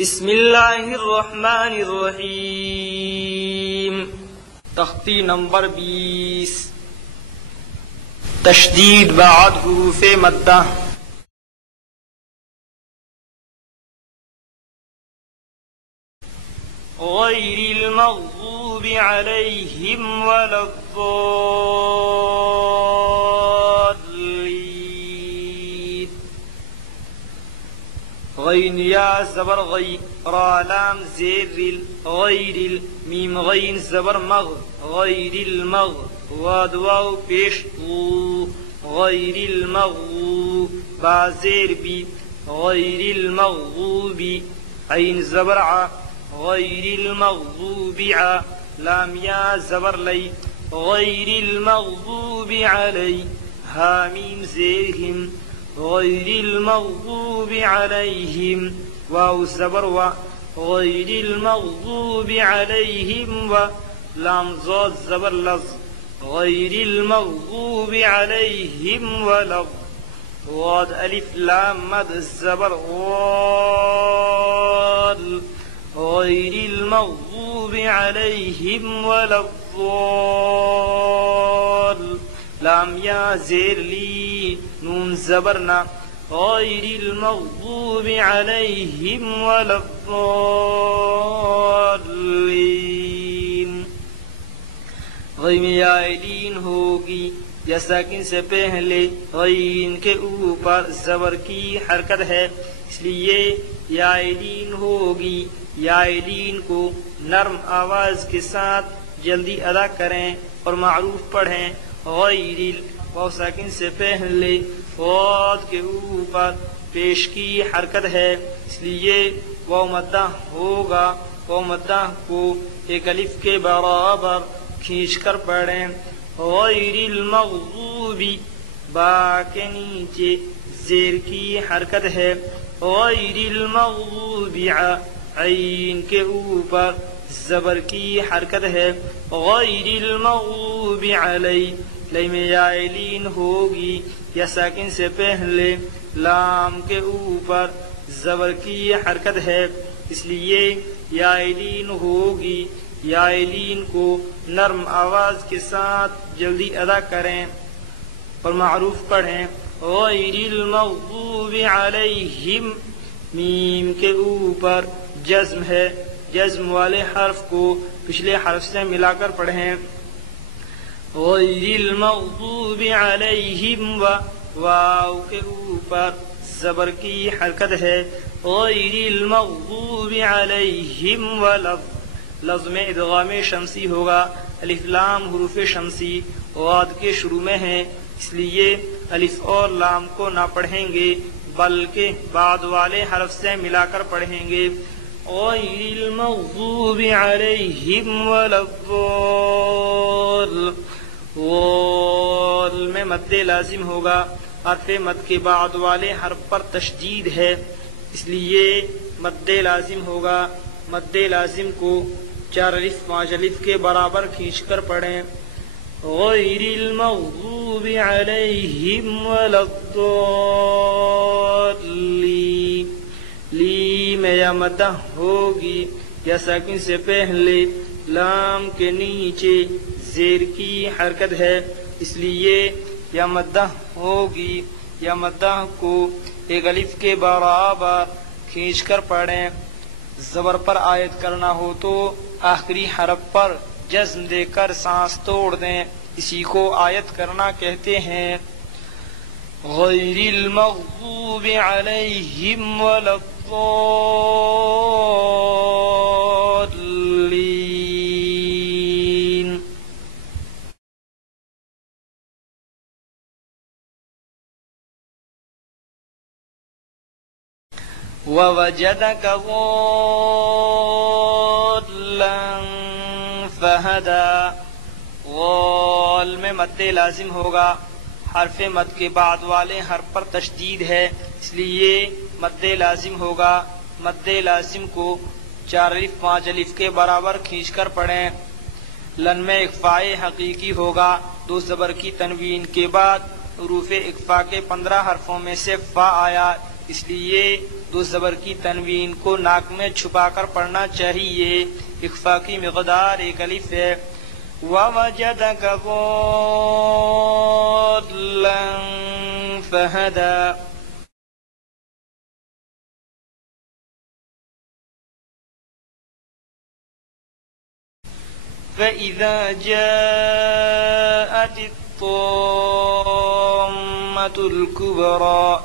بسم اللہ الرحمن الرحیم۔ تختی نمبر 20، تشدید بعد حروف مدہ۔ غیر المغضوب علیہم ولا الضالین۔ غین یا زبر غی، را لام زیر غیر میم غین زبر مغ، غیر المغ، واد واو پیش غو، غیر المغضوب، با زیر بی، غیر المغضوب، عین زبر ع، غیر المغضوب ع، لام یا زبر لی، غیر المغضوب علی، حامیم زیرہم، غیر المغضوب علیہم، واو زبر و، غیر المغضوب علیہم و، لام زاد زبر لز، غیر المغضوب علیہم ولض، واد الف لام مد زبر غال، غیر المغضوب علیہم ولا الضال، لام یا زیر لی، نون زبرنا، غیر المغضوب علیہم ولا الضالین۔ غین یا لین ہوگی یا ساکن سے پہلے غین کے اوپر زبر کی حرکت ہے، اس لیے یا لین ہوگی۔ یا لین کو نرم آواز کے ساتھ جلدی ادا کریں اور معروف پڑھیں۔ غیر واو ساکن سے پہلے غاد کے اوپر پیش کی حرکت ہے، اس لیے واو مدہ ہوگا۔ واو مدہ کو ایک الف کے برابر کھینچ کر پڑھیں۔ غیر المغضوب، با کے نیچے زیر کی حرکت ہے۔ غیر المغضوب، عین کے اوپر زبر کی حرکت ہے۔ غیر المغضوب علی، لام یا لین ہوگی یا ساکن سے پہلے لام کے اوپر زبر کی حرکت ہے، اس لیے یا لین ہوگی۔ یا لین کو نرم آواز کے ساتھ جلدی ادا کریں اور معروف پڑھیں۔ غیر المغضوب علیہم، میم کے اوپر جزم ہے، جزم والے حرف کو پچھلے حرف سے ملا کر پڑھیں۔ غیر المغضوب علیہم و، واو کے اوپر زبر کی حرکت ہے۔ غیر المغضوب علیہم ولا، لفظ میں ادغام شمسی ہوگا۔ الف لام حروف شمسی غاد کے شروع میں ہیں، اس لیے الف اور لام کو نہ پڑھیں گے بلکہ بعد والے حرف سے ملا کر پڑھیں گے۔ غیر المغضوب علیہم ولا الضال، غال میں مد لازم ہوگا۔ حرف مد کے بعد والے حرف پر تشدید ہے، اس لیے مد لازم ہوگا۔ مد لازم کو 4 الف 5 الف کے برابر کھینچ کر پڑھیں۔ غیر المغضوب علیہم ولا الضالین، لی میں یا مدہ ہوگی یا ساکن سے پہلے لام کے نیچے زیر کی حرکت ہے، اس لیے یا مدہ ہوگی۔ یا مدہ کو ایک الف کے برابر کھینچ کر پڑھیں۔ زبر پر آیت کرنا ہو تو آخری حرف پر جزم دے کر سانس توڑ دیں، اسی کو آیت کرنا کہتے ہیں۔ غیر المغضوب علیہم ولا الضالین۔ ووجدک ضالا فہدی، غال میں مد لازم ہوگا۔ حرف مد کے بعد والے حرف پر تشدید ہے، اس لیے مد لازم ہوگا۔ مد لازم کو 4 الف 5 الف کے برابر کھینچ کر پڑھیں۔ لن میں اخفاء حقیقی ہوگا۔ 2 زبر کی تنوین کے بعد حروف اخفاء کے 15 حرفوں میں سے فا آیا، اس لیے دو زبر کی تنوین کو ناک میں چھپا کر پڑھنا چاہیے۔ اخفا کی مقدار 1 الف ہے۔ وَوَجَدَكَ ضَالًّا فَهَدَى فَإِذَا جَاءَتِ الطَّامَّةُ الْكُبْرَى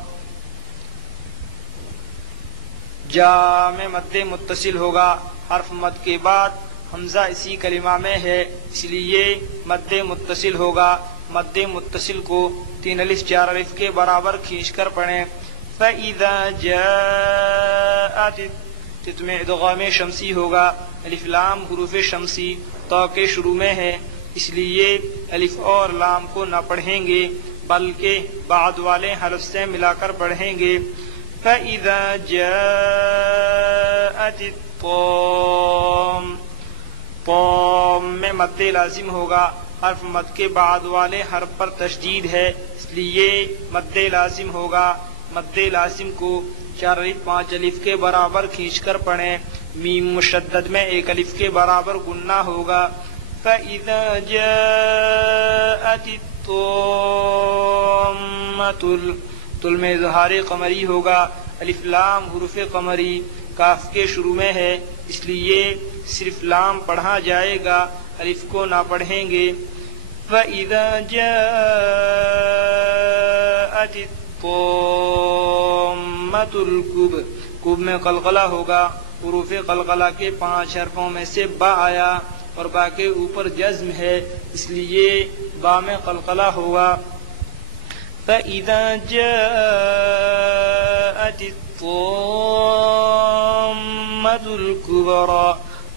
جا میں مد متصل ہوگا، حرف مد کے بعد حمزہ اسی کلمہ میں ہے، اس لیے مد متصل ہوگا۔ مد متصل کو 3 الف 4 الف کے برابر کھینچ کر پڑھیں۔ فَإِذَا جَاءَتِ تت میں ادغام شمسی ہوگا، الف لام حروف شمسی تو کے شروع میں ہے، اس لیے الف اور لام کو نہ پڑھیں گے بلکہ بعد والے حرف سے ملا کر پڑھیں گے۔ فَإِذَا جَاءَتِ الطَّامَّةُ میں مد لازم ہوگا، حرف مد کے بعد والے حرف پر تشدید ہے، اس لیے مد لازم ہوگا۔ مد لازم کو 4 الف 5 الف کے برابر کھینچ کر پڑھیں۔ میم مشدد میں 1 الف کے برابر گننا ہوگا۔ فَإِذَا جَاءَتِ الطَّامَّةُ تل میں اظہار قمری ہوگا، الف لام حروف قمری کاف کے شروع میں ہے، اس لیے صرف لام پڑھا جائے گا، الف کو نہ پڑھیں گے۔ فَإِذَا جَاءَتِ الطَّامَّةُ الْكُبْرَى کب میں قلقلہ ہوگا، حروف قلقلہ کے 5 حرفوں میں سے با آیا اور با کے اوپر جزم ہے، اس لیے با میں قلقلہ ہوگا۔ فَإِذَا جَاءَتِ الطَّامَّةُ الْكُبْرَى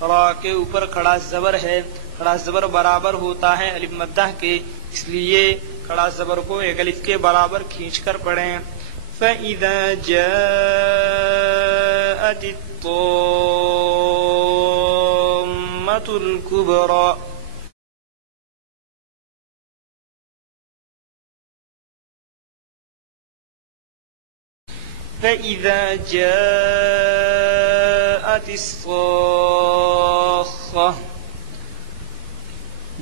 را کے اوپر کھڑا زبر ہے، کھڑا زبر برابر ہوتا ہے الف مدہ کے، اس لیے کھڑا زبر کو 1 الف کے برابر کھینچ کر پڑھیں۔ فَإِذَا جَاءَتِ الطَّامَّةُ الْكُبْرَى فَإِذَا جَاءَتِ الصَّاخَّةُ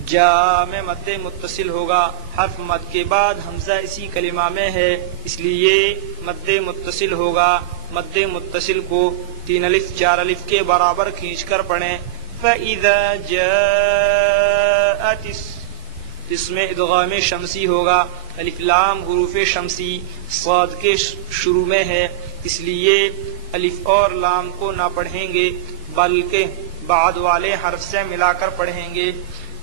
جا میں مد متصل ہوگا، حرف مد کے بعد حمزہ اسی کلمہ میں ہے، اس لیے مد متصل ہوگا۔ مد متصل کو 3 الف 4 الف کے برابر کھینچ کر پڑھیں۔ فَإِذَا جَاءَتِ اس میں ادغام شمسی ہوگا، الف لام حروف شمسی صاد کے شروع میں ہے، اس لیے الف اور لام کو نہ پڑھیں گے بلکہ بعد والے حرف سے ملا کر پڑھیں گے۔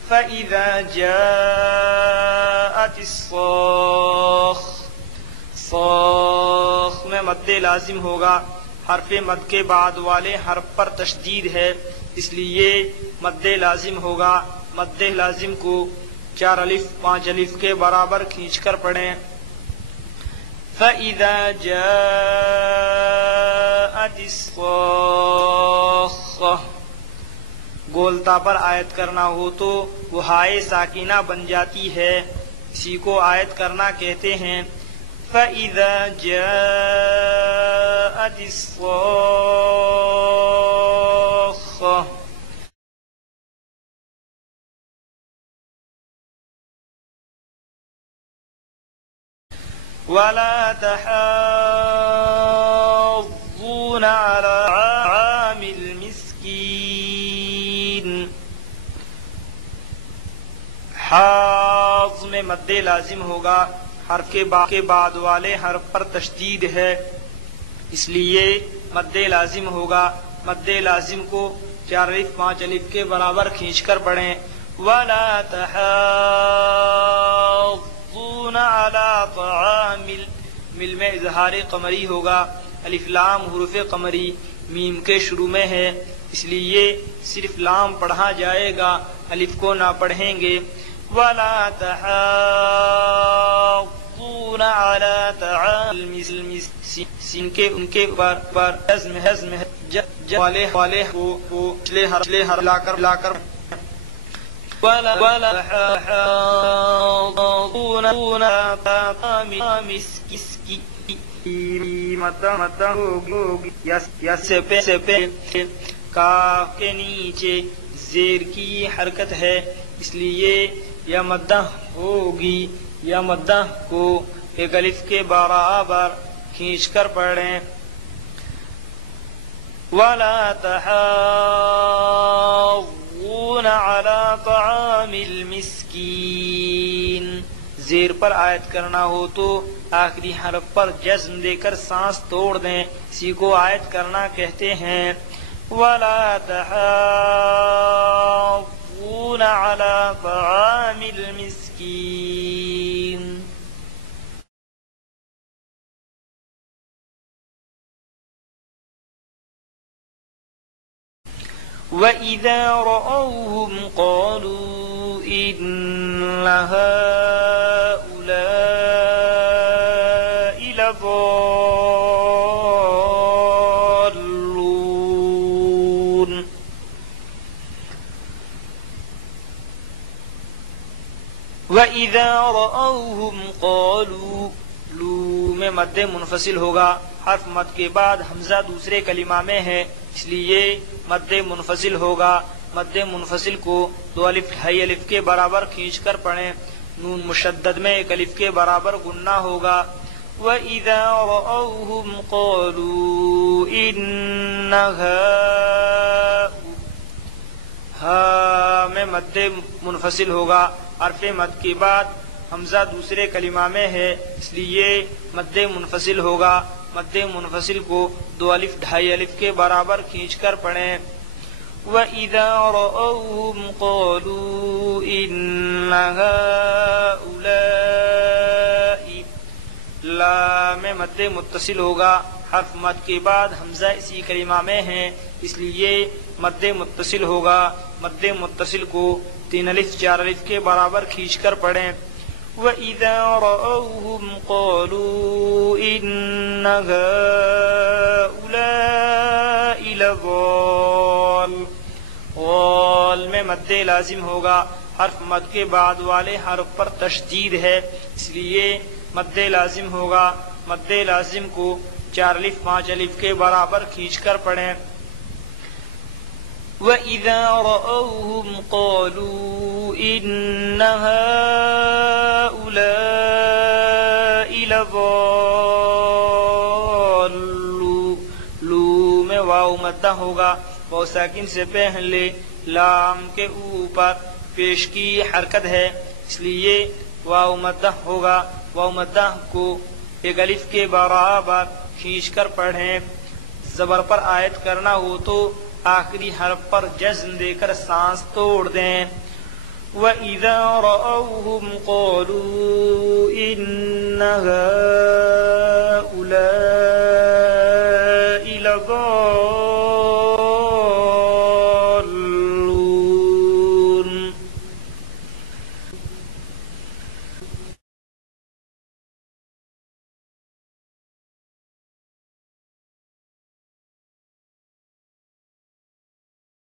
فَإِذَا جَاءَتِ الصَّاخَّةُ میں مد لازم ہوگا، حرف مد کے بعد والے حرف پر تشدید ہے، اس لیے مد لازم ہوگا۔ مد لازم کو 4 الف 5 الف کے برابر کھینچ کر پڑھیں۔ فَإِذَا جَاءَتِ الصَّاخَّةُ گولتا پر آیت کرنا ہو تو وہ ہائے ساکینہ بن جاتی ہے، اسی کو آیت کرنا کہتے ہیں۔ فَإِذَا جَاءَتِ الصَّاخَّةُ وَلَا تَحَاضُّونَ عَلَى طَعَامِ الْمِسْكِينِ حاض میں مد لازم ہوگا، حرف کے بعد والے حرف پر تشدید ہے، اس لیے مد لازم ہوگا۔ مد لازم کو 4 الف 5 الف کے برابر کھینچ کر پڑھیں۔ وَلَا تَحَاضُّونَ عَلَى طَعَامِ مل میں اظہار قمری ہوگا، الف لام حروف قمری میم کے شروع میں ہے، اس لیے صرف لام پڑھا جائے گا، الف کو نہ پڑھیں گے۔ وَلَا تَحَاضُّونَ عَلَى طَعَامِ سین کے ان کے اوپر حزم والے کو پچھلے حرف لا کر وَلَا تَحَاضُّونَ عَلَى طَعَامِ مدہ ہوگی یا سے پہلے کاف کے نیچے زیر کی حرکت ہے، اس لیے یا مدہ ہوگی یا مدہ کو ایک الف کے برابر کھینچ کر پڑھیں۔ وَلَا تَحَاضُّونَ عَلَى طَعَامِ الْمِسْكِينِ، زیر پر آیت کرنا ہو تو آخری حرف پر جزم دے کر سانس توڑ دیں، اسی کو آیت کرنا کہتے ہیں۔ وَلَا تَحَاضُّونَ عَلَى طَعَامِ الْمِسْكِينِ۔ وَإِذَا رَأَوْهُمْ قَالُوا إِنَّ هَؤُلَاءِ لَضَالُّونَ۔ وَإِذَا رَأَوْهُمْ قَالُوا، لو میں مد منفصل ہوگا، حرف مد کے بعد حمزہ دوسرے کلمہ میں ہے، اس لیے مد منفصل ہوگا۔ مد منفصل کو دو الف ڈھائی الف کے برابر کھینچ کر پڑھیں، نون مشدد میں ایک الف کے برابر گننا ہوگا۔ وَإِذَا رَأَوْهُمْ قَالُوا إِنَّ ہا میں مد منفصل ہوگا، حرف مد کے بعد حمزہ دوسرے کلمہ میں ہے، اس لیے مد منفصل ہوگا۔ مد منفصل کو دو الف ڈھائی الف کے برابر کھینچ کر پڑھیں۔ وَإِذَا رَأَوْهُمْ قَالُوا إِنَّ هَؤُلَاءِ، لا میں مد متصل ہوگا، حرف مد کے بعد حمزہ اسی کلمہ میں ہے، اس لیے مد متصل ہوگا۔ مد متصل کو تین الف چار الف کے برابر کھینچ کر پڑھیں۔ وَإِذَا رَأَوْهُمْ قَالُوا إِنَّ هَؤُلَاءِ لَضَالُّونَ، غال میں مد لازم ہوگا، حرف مد کے بعد والے حرف پر تشدید ہے، اس لیے مد لازم ہوگا۔ مد لازم کو چار الف پانچ الف کے برابر کھینچ کر پڑھیں۔ وَإِذَا رَأَوْهُمْ قَالُوا إِنَّ هَؤُلَاءِ لَضَالُّونَ، لو میں واو مدہ ہوگا، واو ساکن سے پہلے لام کے اوپر پیش کی حرکت ہے، اس لیے واو مدہ ہوگا۔ واو مدہ کو ایک الف کے برابر کھینچ کر پڑھیں۔ زبر پر آیت کرنا ہو تو آخری حرف پر جزم دے کر سانس توڑ دیں۔ وَإِذَا رَأَوْهُمْ قَالُوا إِنَّ هَؤُلَاءِ